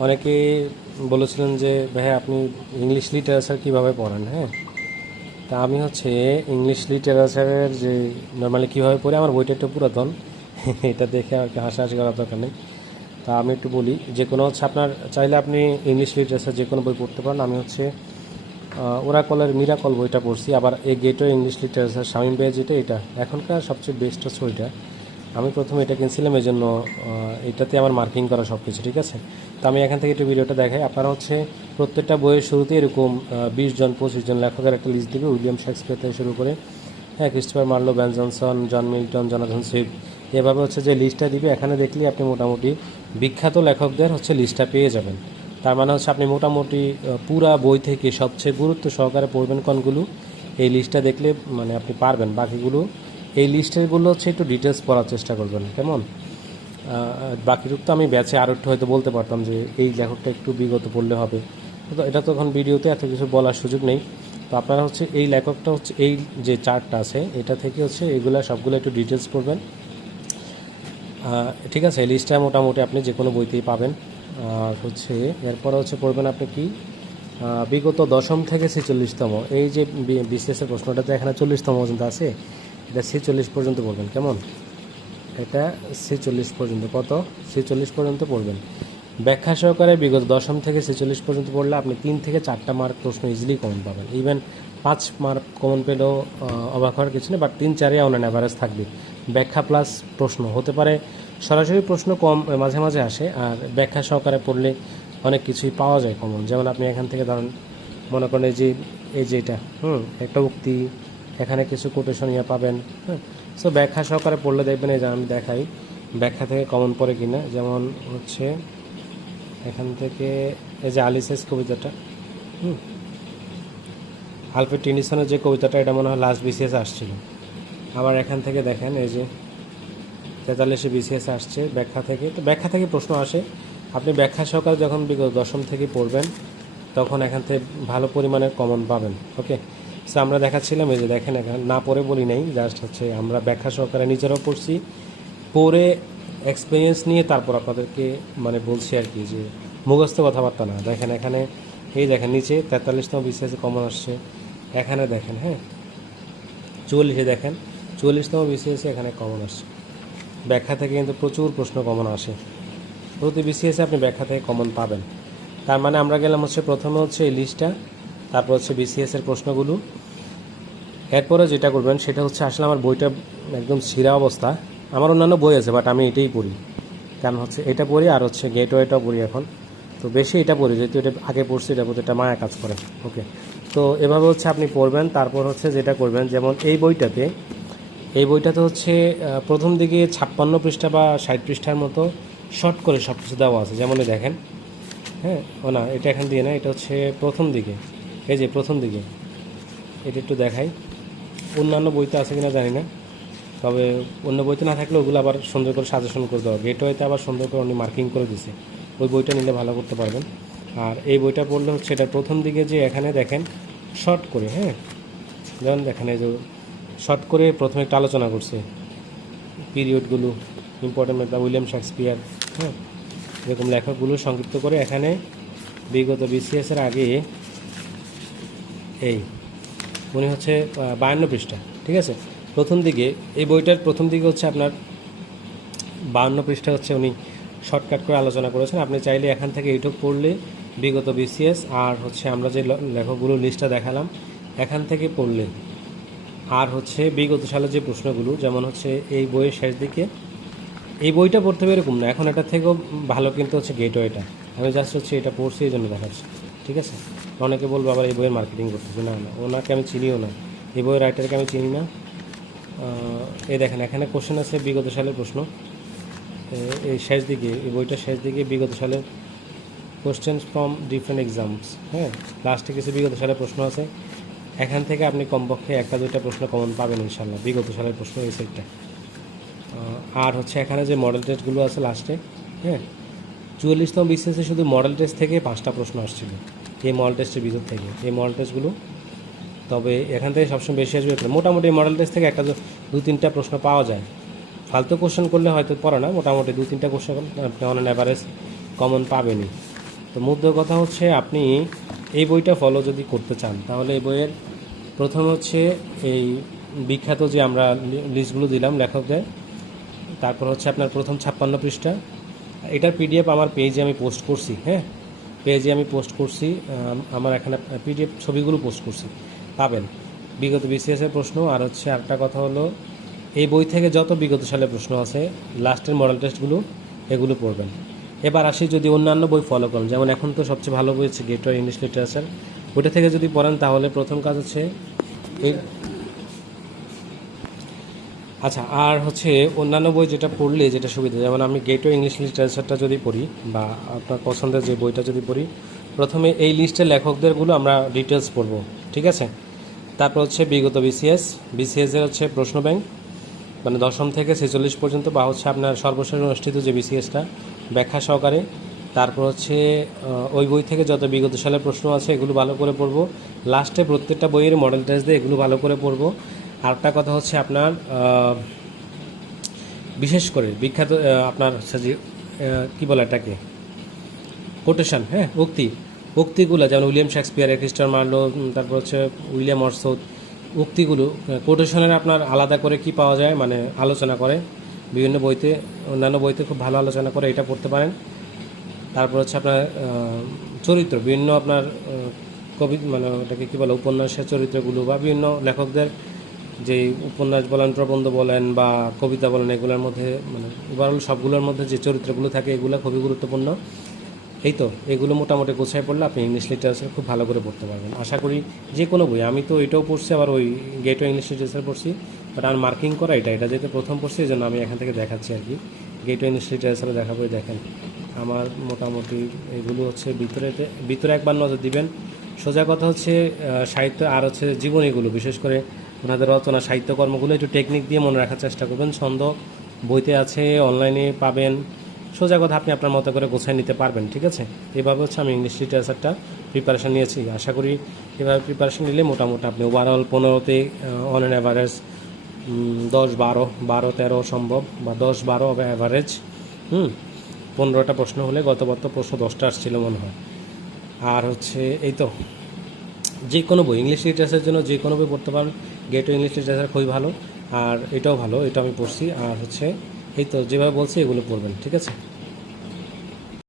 অনেকে বলেছিলেন যে ভাই আপনি ইংলিশ লিটারেচার কীভাবে পড়েন? হ্যাঁ? তা আমি হচ্ছে ইংলিশ লিটারেচারের যে নর্মালি কীভাবে পড়ি, আমার বইটা একটু পুরাতন। এটা দেখে আর কি হাসাহাসি করার দরকার নেই। তা আমি একটু বলি, যে কোনো হচ্ছে আপনার, চাইলে আপনি ইংলিশ লিটারেচার যে কোনো বই পড়তে পারেন। আমি হচ্ছে ওরাকলের মিরাকল বইটা পড়ছি। আবার এ গেটও ইংলিশ লিটারেচার শামীম ভাই যেটা, এটা এখনকার সবচেয়ে বেস্ট হচ্ছে ওইটা আমি প্রথমে এটা কিনছিলাম এই জন্য এটাতে আমার মার্কিং করা সব কিছু ঠিক আছে? তো আমি এখান থেকে একটু ভিডিওটা দেখাই। আপনারা হচ্ছে প্রত্যেকটা বইয়ের শুরুতে এরকম বিশ জন, পঁচিশ জন লেখকের একটা লিস্ট দিবে। উইলিয়াম শেক্সপিয়ার থেকে শুরু করে হ্যাঁ Christopher Marlowe, Ben Jonson, John Milton, Jonathan Swift, এভাবে হচ্ছে যে লিস্টটা দিবে। এখানে দেখলেই আপনি মোটামুটি বিখ্যাত লেখকদের হচ্ছে লিস্টটা পেয়ে যাবেন। তার মানে হচ্ছে আপনি মোটামুটি পুরা বই থেকে সবচেয়ে গুরুত্ব সহকারে পড়বেন কোনগুলো? এই লিস্টটা দেখলে মানে আপনি পারবেন। বাকিগুলো এই লিস্টেরগুলো হচ্ছে একটু ডিটেলস পড়ার চেষ্টা করবেন, কেমন? বাকিটুক তো আমি ব্যাচে আরও একটু হয়তো বলতে পারতাম যে এই লেখকটা একটু বিগত পড়লে হবে। তো এটা তো এখন ভিডিওতে এত কিছু বলার সুযোগ নেই। তো আপনারা হচ্ছে এই লেখকটা হচ্ছে এই যে চার্টটা আছে, এটা থেকে হচ্ছে এগুলা সবগুলো একটু ডিটেলস পড়বেন। ঠিক আছে লিস্টটা মোটামুটি আপনি যে কোনো বইতেই পাবেন। আর হচ্ছে এরপরে হচ্ছে পড়বেন আপনি কি? বিগত দশম থেকে ছেচল্লিশতম। এই যে বিসিএসের প্রশ্নটা তো এখানে চল্লিশতম পর্যন্ত আছে। এটা ছেচল্লিশ পর্যন্ত পড়বেন, কেমন? এটা ছেচল্লিশ পর্যন্ত, কত? ছেচল্লিশ পর্যন্ত পড়বেন। ব্যাখ্যা সহকারে বিগত দশম থেকে ছেচল্লিশ পর্যন্ত পড়লে আপনি তিন থেকে চারটা মার্ক প্রশ্ন ইজিলি কমন পাবেন। ইভেন পাঁচ মার্ক কমন পেলেও অবাক হওয়ার কিছু নেই বাট তিন চারে অনলাইন অ্যাভারেজ থাকবে। ব্যাখ্যা প্লাস প্রশ্ন হতে পারে। সরাসরি প্রশ্ন কম মাঝে মাঝে আসে, আর ব্যাখ্যা সহকারে পড়লে অনেক কিছুই পাওয়া যায় কমন যেমন আপনি এখান থেকে ধরেন, মনে করেন এই যে এই যে এটা, হুম, একটা উক্তি এখানে কিছু কোটেশন ইয়ে পাবেন হ্যাঁ? সো ব্যাখ্যা সহকারে পড়লে দেখবেন এই যে আমি দেখাই, ব্যাখ্যা থেকে কমন পড়ে কিনা। যেমন হচ্ছে, এখান থেকে এই যে আলিসেস কবিতাটা, হুম? আলফ্রেড টিনিসনের যে কবিতাটা, এটা মনে হয় লাস্ট বিসিএস আসছিল। আবার এখান থেকে দেখেন, এই যে তেতাল্লিশে বিসিএস আসছে ব্যাখ্যা থেকে। তো ব্যাখ্যা থেকে প্রশ্ন আসে, আপনি ব্যাখ্যা সহকারে যখন বিগত দশম থেকে পড়বেন, তখন এখান থেকে ভালো পরিমাণের কমন পাবেন ওকে সো আমরা দেখাচ্ছিলাম, এই যে দেখেন এখানে, না পড়ে বলি নাই জাস্ট হচ্ছে আমরা ব্যাখ্যা সহকারে নিজেরাও পড়ছি। পড়ে এক্সপিরিয়েন্স নিয়ে তারপর আপনাদেরকে মানে বলছি আর কি যে মুখস্থ কথাবার্তা না। দেখেন এখানে, এই দেখেন নিচে তেতাল্লিশতম বিসিএসে কমন আসছে। এখানে দেখেন হ্যাঁ? চল্লিশে দেখেন, চুয়াল্লিশতম বিসিএসে এখানে কমন আসছে। ব্যাখ্যা থেকে কিন্তু প্রচুর প্রশ্ন কমন আসে। প্রতি বিসিএসে আপনি ব্যাখ্যা থেকে কমন পাবেন। তার মানে আমরা গেলাম হচ্ছে প্রথমে হচ্ছে এই লিস্টটা তারপর হচ্ছে বিসিএস এর প্রশ্নগুলো। এরপরে যেটা করবেন, সেটা হচ্ছে আসলে আমার বইটা একদম ছিঁড়া অবস্থা। আমার অন্যান্য বই আছে বাট আমি এটাই পড়ি। কারণ হচ্ছে এটা পড়ি আর হচ্ছে গেটওয়েটাও পড়ি এখন। তো বেশি এটা পড়ি, যেহেতু এটা আগে পড়ছি, এটা প্রতি একটা মায়া কাজ করে। ওকে তো এভাবে হচ্ছে আপনি পড়বেন। তারপর হচ্ছে যেটা করবেন, যেমন এই বইটাতে এই বইটাতে হচ্ছে প্রথম দিকে ছাপ্পান্ন পৃষ্ঠা বা ষাট পৃষ্ঠার মতো শর্ট করে সব কিছু দেওয়া আছে। যেমন দেখেন। হ্যাঁ ও না, এটা এখান দিয়ে না, এটা হচ্ছে প্রথম দিকে। এই যে প্রথম দিকে, এটা একটু দেখাই। অন্যান্য বইতে আছে কিনা জানি না, তবে অন্য বইতে না থাকলে ওগুলো আবার সুন্দর করে সাজেশন করে দেওয়া। গেটওয়েতে আবার সুন্দর করে উনি মার্কিং করে দিছে। ওই বইটা নিলে ভালো করতে পারবেন। আর এই বইটা পড়লে হচ্ছে এটা প্রথম দিকে যে এখানে দেখেন শর্ট করে হ্যাঁ? যেমন দেখেন এই যে শর্ট করে প্রথমে একটা আলোচনা করছে। পিরিয়ডগুলো ইম্পর্টেন্ট দ্য উইলিয়াম শেক্সপিয়ার হ্যাঁ? এরকম লেখকগুলো সংক্ষিপ্ত করে এখানে বিগত বিসিএসের আগে এই, উনি হচ্ছে বায়ান্ন পৃষ্ঠা, ঠিক আছে? প্রথম দিকে, এই বইটার প্রথম দিকে হচ্ছে আপনার, বায়ান্ন পৃষ্ঠা হচ্ছে উনি শর্টকাট করে আলোচনা করেছেন। আপনি চাইলে এখান থেকে এইটুক পড়লে বিগত বিসিএস আর হচ্ছে আমরা যে লেখকগুলো লিস্টটা দেখালাম, এখান থেকে পড়লে। আর হচ্ছে বিগত সালের যে প্রশ্নগুলো, যেমন হচ্ছে এই বইয়ের শেষ দিকে, এই বইটা পড়তে হবে এরকম না। এখন এটা থেকেও ভালো কিন্তু হচ্ছে গেটওয়েটা আমি জাস্ট হচ্ছে এটা পড়ছি, এই জন্য দেখাচ্ছি। ঠিক আছে? অনেকে বলব, আবার এই বইয়ের মার্কেটিং করতেছে। না না, ওনাকে আমি চিনিও না। এই বইয়ের রাইটারকে আমি চিনি না। এই দেখেন, এখানে কোশ্চেন আছে বিগত সালের প্রশ্ন। এই শেষ দিকে, এই বইটার শেষ দিকে বিগত সালের কোশ্চেন্স ফ্রম ডিফারেন্ট এক্সামস হ্যাঁ? লাস্টে কিছু বিগত সালের প্রশ্ন আছে। এখান থেকে আপনি কমপক্ষে একটা, দুইটা প্রশ্ন কমন পাবেন ইনশাল্লাহ বিগত সালের প্রশ্ন এই সেটটা আর হচ্ছে এখানে যে মডেল টেস্টগুলো আছে লাস্টে হ্যাঁ? চুয়াল্লিশতম বিসিএসে শুধু মডেল টেস্ট থেকে পাঁচটা প্রশ্ন আসছিল। এই মডেল টেস্টের ভিতর থেকে। এই মডেল টেস্টগুলো তবে এখান থেকে সবসময় বেশি আসবে। মোটামুটি মডেল টেস্ট থেকে একটা দু- তিনটা প্রশ্ন পাওয়া যায়। ফালতু কোশ্চেন করলে হয়তো পড়ে না, মোটামুটি দু, তিনটা কোশ্চেন আপনি অন অ্যাভারেজ কমন পাবেনই। তো মুদ্র কথা হচ্ছে, আপনি এই বইটা ফলো যদি করতে চান, তাহলে এই বইয়ের প্রথম হচ্ছে এই বিখ্যাত যে আমরা লিস্টগুলো দিলাম লেখকদের, তারপর হচ্ছে আপনার প্রথম ছাপ্পান্ন পৃষ্ঠা। এটার পিডিএফ আমার পেজে আমি পোস্ট করছি হ্যাঁ? পেজে আমি পোস্ট করছি আমার এখানে পিডিএফ ছবিগুলো পোস্ট করছি। পাবেন। বিগত বিসিএস এর প্রশ্ন, আর হচ্ছে আরেকটা কথা হলো, এই বই থেকে যত বিগত সালের প্রশ্ন আছে, লাস্টের মডেল টেস্টগুলো, এগুলো পড়বেন। এবার আসি যদি অন্যান্য বই ফলো করেন, যেমন এখন তো সবচেয়ে ভালো বই হচ্ছে গেটওয়ে ইংলিশ লিটারেচার ওইটা থেকে যদি পড়েন, তাহলে প্রথম কাজ হচ্ছে আচ্ছা আর হচ্ছে অন্যান্য বই যেটা পড়লে যেটা সুবিধা, যেমন আমি গেটওয়ে ইংলিশ লিটারেচারটা যদি পড়ি বা আপনার পছন্দের যে বইটা যদি পড়ি, প্রথমে এই লিস্টের লেখকদেরগুলো আমরা ডিটেলস পড়ব, ঠিক আছে? তারপর হচ্ছে বিগত বিসিএস বিসিএস এর হচ্ছে প্রশ্ন ব্যাংক মানে দশম থেকে ছেচল্লিশ পর্যন্ত বা হচ্ছে আপনার সর্বশেষ অনুষ্ঠিত যে বিসিএসটা ব্যাখ্যা সহকারে। তারপর হচ্ছে ওই বই থেকে যত বিগত সালের প্রশ্ন আছে, এগুলো ভালো করে পড়ব। লাস্টে প্রত্যেকটা বইয়ের মডেল টেস্ট দিয়ে এগুলো ভালো করে পড়ব। আরেকটা কথা হচ্ছে আপনার বিশেষ করে বিখ্যাত আপনার যে কি বলে এটাকে? কোটেশন হ্যাঁ উক্তি। উক্তিগুলো যেমন উইলিয়াম শেক্সপিয়ার খ্রিস্টার মার্লো তারপর হচ্ছে উইলিয়াম অর্সৌদ, উক্তিগুলো কোটেশনের আপনার আলাদা করে কি পাওয়া যায়? মানে আলোচনা করে। বিভিন্ন বইতে, অন্যান্য বইতে খুব ভালো আলোচনা করে এটা পড়তে পারেন। তারপর হচ্ছে আপনার চরিত্র, বিভিন্ন আপনার কবি মানে ওটাকে কী বলে, উপন্যাসের চরিত্রগুলো বা বিভিন্ন লেখকদের যে উপন্যাস বলেন, প্রবন্ধ বলেন বা কবিতা বলেন, এগুলোর মধ্যে মানে ওভারঅল সবগুলোর মধ্যে যে চরিত্রগুলো থাকে, এগুলো খুবই গুরুত্বপূর্ণ। এই তো, এগুলো মোটামুটি গোছায় পড়লে আপনি ইংলিশ লিটারেচার খুব ভালো করে পড়তে পারবেন। আশা করি যে কোনো বই, আমি তো এটাও পড়ছি, আবার ওই গেটও ইংলিশ লিটারেচার পড়ছি বাট আমার মার্কিং করা, এটা এটা যেহেতু প্রথম পড়ছি এই জন্য আমি এখান থেকে দেখাচ্ছি আর কি। গেটও ইংলিশ লিটারেচারে দেখা বই দেখেন, আমার মোটামুটি এগুলো হচ্ছে ভিতরেতে, ভিতরে একবার নজর দিবেন। সোজা কথা হচ্ছে সাহিত্য আর হচ্ছে জীবনীগুলো, বিশেষ করে ওনাদের রচনা সাহিত্যকর্মগুলো একটু টেকনিক দিয়ে মনে রাখার চেষ্টা করবেন। ছন্দ বইতে আছে অনলাইনে পাবেন। সোজা কথা আপনি আপনার মতো করে গোছায় নিতে পারবেন, ঠিক আছে? এভাবে হচ্ছে আমি ইংলিশ লিটারেচারটা প্রিপারেশান নিয়েছি। আশা করি এভাবে প্রিপারেশান নিলে মোটামুটি আপনি ওভারঅল পনেরোতে অন অ্যান অ্যাভারেজ দশ বারো বারো তেরো সম্ভব বা দশ বারো হবে অ্যাভারেজ হুম, পনেরোটা প্রশ্ন হলে গতবার তো প্রশ্ন দশটা আসছিল মনে হয়। আর হচ্ছে এই তো যে কোনো বই ইংলিশ লিটারেচারের জন্য যে কোনো বই পড়তে পারেন গেট ইংলিশ লিটারেচার খুবই ভালো, আর এটাও ভালো এটা আমি পড়ছি। আর হচ্ছে, এই তো যেভাবে বলছি, এগুলো পড়বেন, ঠিক আছে?